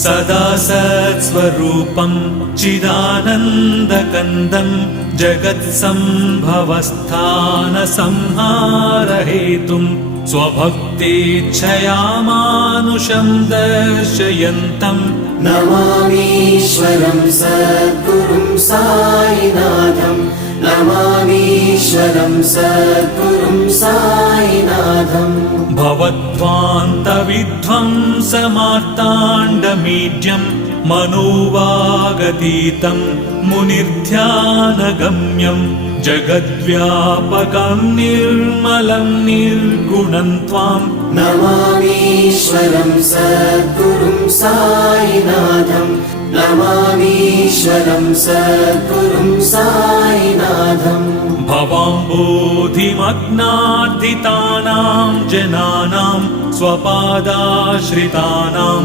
सदा सत्स्वरूपं चिदानन्दकन्दं जगत्सम्भवस्थानसंहारहेतुं स्वभक्तेच्छया मानुषं दर्शयन्तं नमामीश्वरं सद्गुरुं साईनाथं नमामीश्वरं सद्गुरुं साईनाथं भवद्ध्वान्तविध्वंसमार्ताण्डमीड्यं मनोवागतीतं मुनिर्ध्यानगम्यं जगद्व्यापकं निर्मलं निर्गुणं त्वां नमामीश्वरं सद्गुरुं साईनाथं नमामीश्वरं सद्गुरुं साईनाथं भवाम्बोधिमग्नार्दितानां जनानां स्वपादाश्रितानां